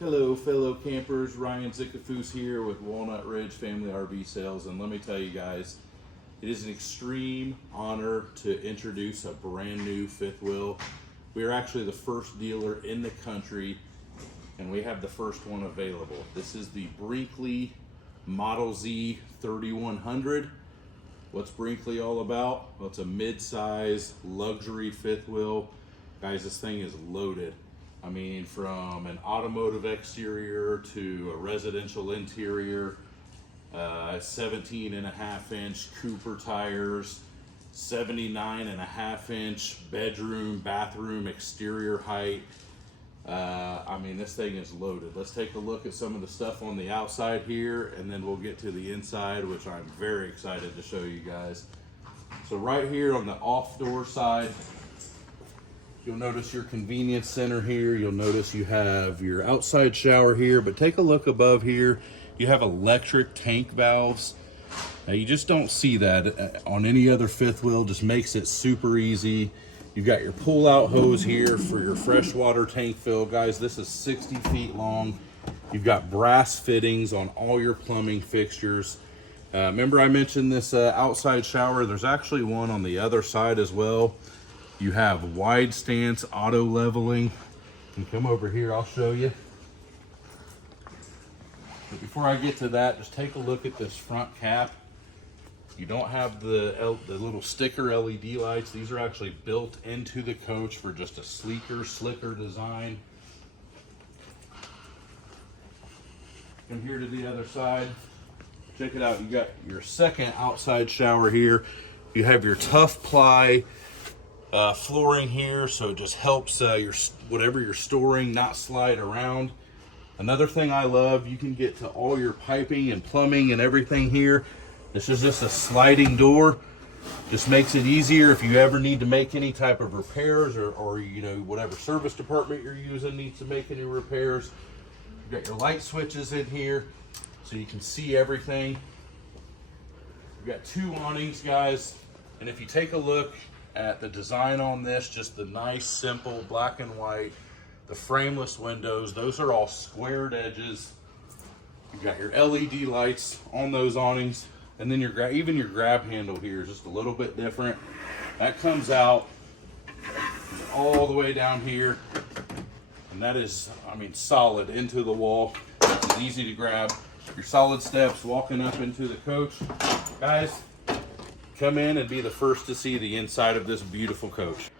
Hello fellow campers, Ryan Zickafoos here with Walnut Ridge Family RV Sales, and let me tell you guys, it is an extreme honor to introduce a brand new fifth wheel. We are actually the first dealer in the country, and we have the first one available. This is the Brinkley Model Z 3100. What's Brinkley all about? Well, it's a mid-size luxury fifth wheel. Guys, this thing is loaded. I mean, from an automotive exterior to a residential interior, 17.5-inch Cooper tires, 79.5-inch bedroom, bathroom exterior height. I mean, this thing is loaded. Let's take a look at some of the stuff on the outside here, and then we'll get to the inside, which I'm very excited to show you guys. So right here on the off-door side, you'll notice your convenience center here. You'll notice you have your outside shower here, but take a look above here. You have electric tank valves. Now you just don't see that on any other fifth wheel. Just makes it super easy. You've got your pull-out hose here for your freshwater tank fill. Guys, this is 60 feet long. You've got brass fittings on all your plumbing fixtures. Remember I mentioned this outside shower? There's actually one on the other side as well. You have wide stance auto leveling. And come over here, I'll show you. But before I get to that, just take a look at this front cap. You don't have the little sticker LED lights. These are actually built into the coach for just a sleeker, slicker design. Come here to the other side. Check it out. You got your second outside shower here. You have your tough ply flooring here, so it just helps whatever you're storing not slide around. Another thing I love, you can get to all your piping and plumbing and everything here. This is just a sliding door. Just makes it easier if you ever need to make any type of repairs, or you know, whatever service department you're using needs to make any repairs. You've got your light switches in here so you can see everything. You've got two awnings, guys, and if you take a look at the design on this, just the nice simple black and white, the frameless windows, those are all squared edges. You've got your LED lights on those awnings, and then even your grab handle here is just a little bit different. That comes out all the way down here, and that is, I mean, solid into the wall. It's easy to grab. Your solid steps walking up into the coach. Guys, come in and be the first to see the inside of this beautiful coach.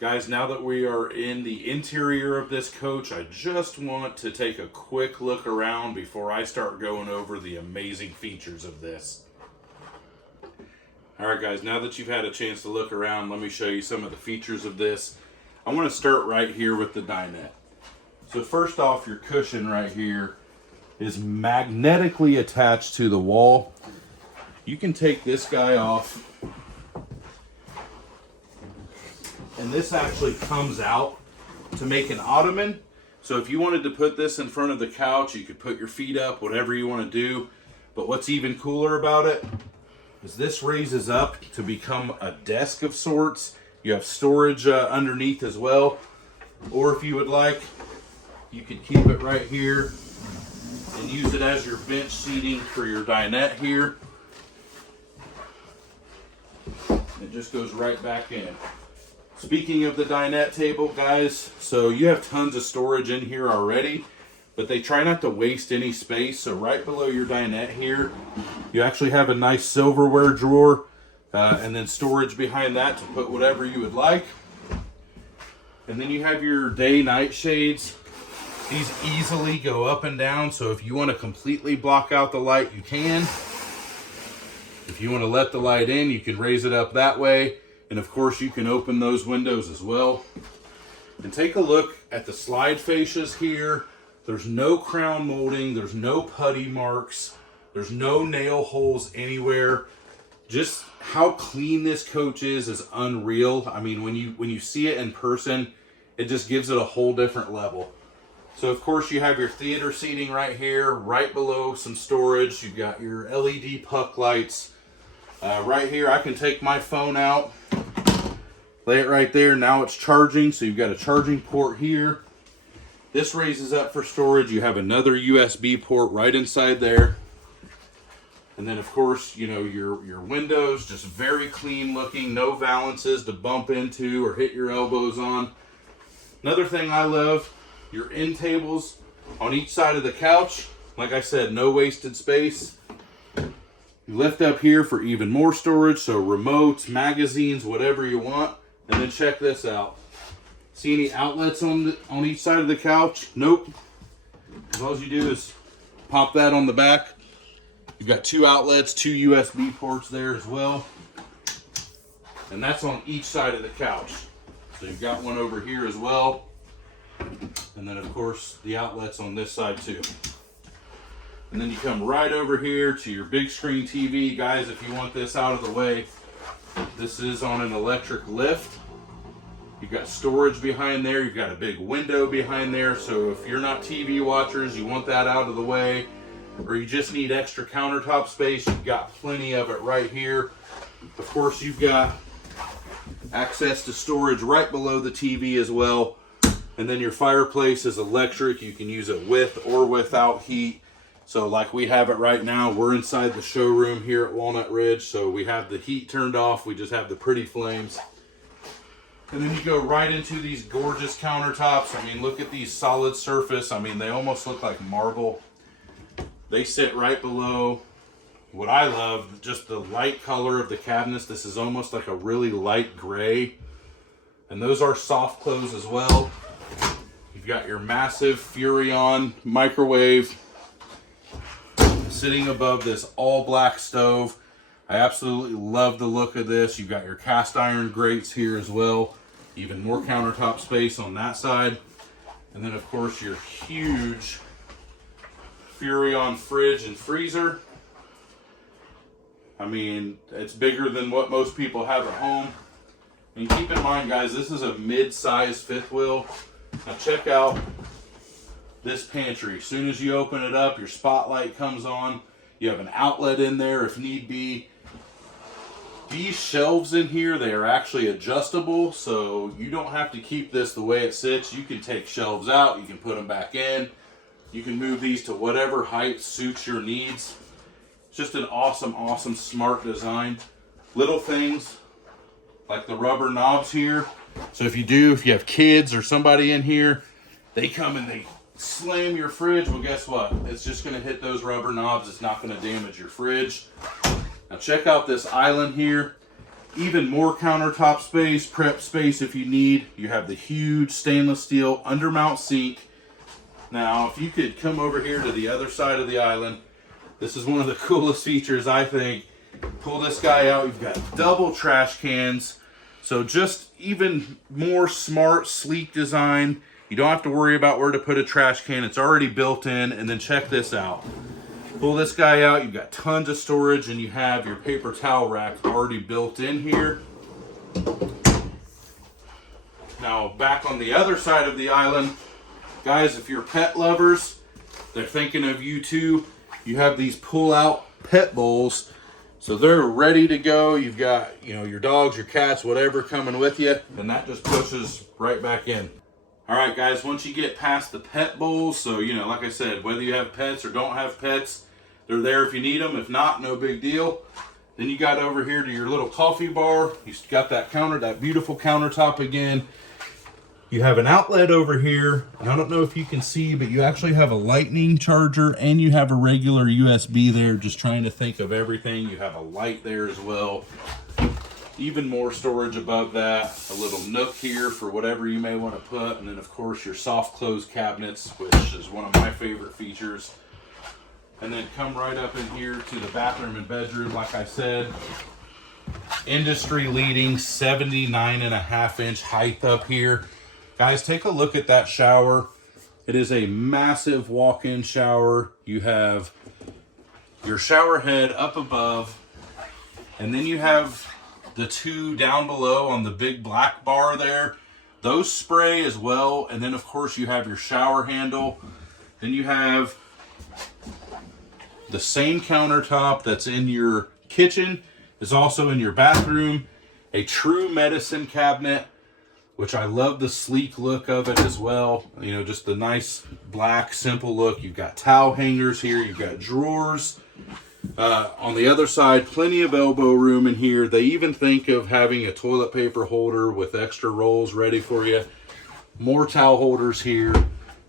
Guys, now that we are in the interior of this coach, I just want to take a quick look around before I start going over the amazing features of this. All right, guys, now that you've had a chance to look around, let me show you some of the features of this. I want to start right here with the dinette. So first off, your cushion right here is magnetically attached to the wall. You can take this guy off, and this actually comes out to make an ottoman. So if you wanted to put this in front of the couch, you could put your feet up, whatever you want to do. But what's even cooler about it is this raises up to become a desk of sorts. You have storage underneath as well. Or if you would like, you could keep it right here and use it as your bench seating for your dinette here. It just goes right back in. Speaking of the dinette table, guys, so you have tons of storage in here already, but they try not to waste any space. So right below your dinette here, you actually have a nice silverware drawer, and then storage behind that to put whatever you would like. And then you have your day-night shades. These easily go up and down, so if you want to completely block out the light, you can. If you want to let the light in, you can raise it up that way. And of course, you can open those windows as well. And take a look at the slide fascias here. There's no crown molding. There's no putty marks. There's no nail holes anywhere. Just how clean this coach is unreal. I mean, when you see it in person, it just gives it a whole different level. So of course, you have your theater seating right here, right below some storage. You've got your LED puck lights. Right here, I can take my phone out, lay it right there. Now it's charging, so you've got a charging port here. This raises up for storage. You have another USB port right inside there. And then of course, you know, your windows, just very clean looking, no valances to bump into or hit your elbows on. Another thing I love, your end tables on each side of the couch. Like I said, no wasted space. You lift up here for even more storage, so remotes, magazines, whatever you want. And then check this out. See any outlets on each side of the couch? Nope. All you do is pop that on the back. You've got 2 outlets, 2 USB ports there as well. And that's on each side of the couch. So you've got one over here as well. And then of course the outlets on this side too. And then you come right over here to your big screen TV. Guys, if you want this out of the way, this is on an electric lift. You've got storage behind there. You've got a big window behind there. So if you're not TV watchers, you want that out of the way, or you just need extra countertop space, you've got plenty of it right here. Of course, you've got access to storage right below the TV as well. And then your fireplace is electric. You can use it with or without heat. So like we have it right now, we're inside the showroom here at Walnut Ridge. So we have the heat turned off. We just have the pretty flames. And then you go right into these gorgeous countertops. I mean, look at these solid surface. I mean, they almost look like marble. They sit right below. What I love, just the light color of the cabinets. This is almost like a really light gray. And those are soft close as well. You've got your massive Furrion microwave sitting above this all black stove. I absolutely love the look of this. You've got your cast iron grates here as well. Even more countertop space on that side. And then of course your huge Furrion fridge and freezer. I mean, it's bigger than what most people have at home. And keep in mind, guys, this is a mid-size fifth wheel. Now check out this pantry. As soon as you open it up, your spotlight comes on. You have an outlet in there if need be. These shelves in here, they are actually adjustable, so you don't have to keep this the way it sits. You can take shelves out, you can put them back in. You can move these to whatever height suits your needs. It's just an awesome, awesome, smart design. Little things like the rubber knobs here. So if you have kids or somebody in here, they come and they slam your fridge. Well, guess what? It's just going to hit those rubber knobs. It's not going to damage your fridge. Now check out this island here. Even more countertop space, prep space if you need. You have the huge stainless steel undermount sink. Now, if you could come over here to the other side of the island, this is one of the coolest features, I think. Pull this guy out. You've got double trash cans. So just even more smart, sleek design. You don't have to worry about where to put a trash can. It's already built in. And then check this out. Pull this guy out. You've got tons of storage, and you have your paper towel rack already built in here. Now, back on the other side of the island, guys, if you're pet lovers, they're thinking of you too. You have these pull-out pet bowls. So they're ready to go. You've got, your dogs, your cats, whatever coming with you. And that just pushes right back in. All right, guys, once you get past the pet bowls, so, like I said, whether you have pets or don't have pets, they're there if you need them. If not, no big deal. Then you got over here to your little coffee bar. You got that beautiful countertop again. You have an outlet over here, and I don't know if you can see, but you actually have a lightning charger and you have a regular USB there, just trying to think of everything. You have a light there as well. Even more storage above that, a little nook here for whatever you may want to put, and then of course your soft close cabinets, which is one of my favorite features. And then come right up in here to the bathroom and bedroom, like I said. Industry leading 79.5-inch height up here. Guys, take a look at that shower. It is a massive walk-in shower. You have your shower head up above, and then you have the two down below on the big black bar there. Those spray as well, and then of course you have your shower handle. Then you have the same countertop that's in your kitchen is also in your bathroom. A true medicine cabinet. which I love the sleek look of it as well. You know, just the nice black, simple look. You've got towel hangers here. You've got drawers. On the other side, plenty of elbow room in here. They even think of having a toilet paper holder with extra rolls ready for you. More towel holders here,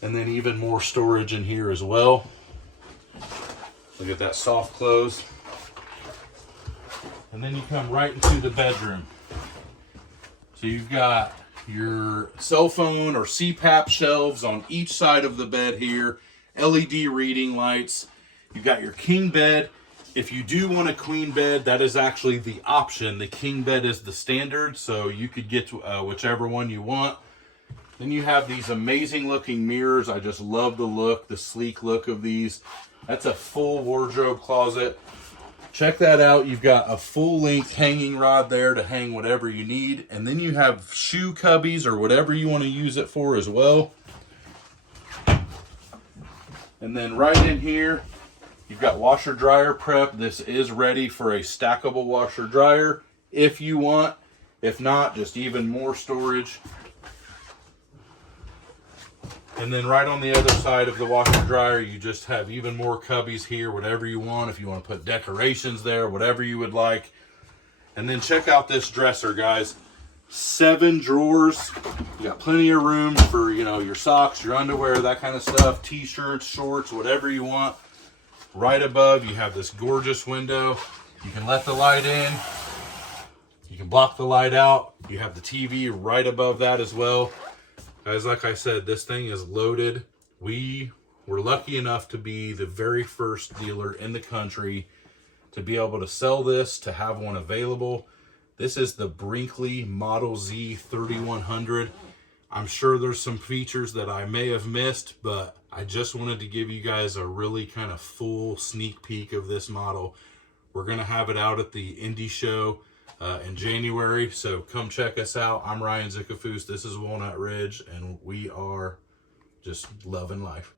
and then even more storage in here as well. Look at that soft close. And then you come right into the bedroom. So you've got your cell phone or CPAP shelves on each side of the bed here. LED reading lights. You've got your king bed. If you do want a queen bed, that is actually the option. The king bed is the standard, so you could get whichever one you want. Then you have these amazing looking mirrors. I just love the look, the sleek look of these. That's a full wardrobe closet. Check that out. You've got a full length hanging rod there to hang whatever you need. And then you have shoe cubbies or whatever you want to use it for as well. And then right in here, you've got washer dryer prep. This is ready for a stackable washer dryer if you want. If not, just even more storage. And then right on the other side of the washer dryer, you just have even more cubbies here, whatever you want. If you want to put decorations there, whatever you would like. And then check out this dresser, guys. 7 drawers. You got plenty of room for, you know, your socks, your underwear, that kind of stuff. T-shirts, shorts, whatever you want. Right above, you have this gorgeous window. You can let the light in. You can block the light out. You have the TV right above that as well. Guys, like I said, this thing is loaded. We were lucky enough to be the very first dealer in the country to be able to sell this, to have one available. This is the Brinkley Model Z 3100. I'm sure there's some features that I may have missed, but I just wanted to give you guys a really kind of full sneak peek of this model. We're going to have it out at the Indy show in January, so come check us out. I'm Ryan Zickafoos. This is Walnut Ridge, and we are just loving life.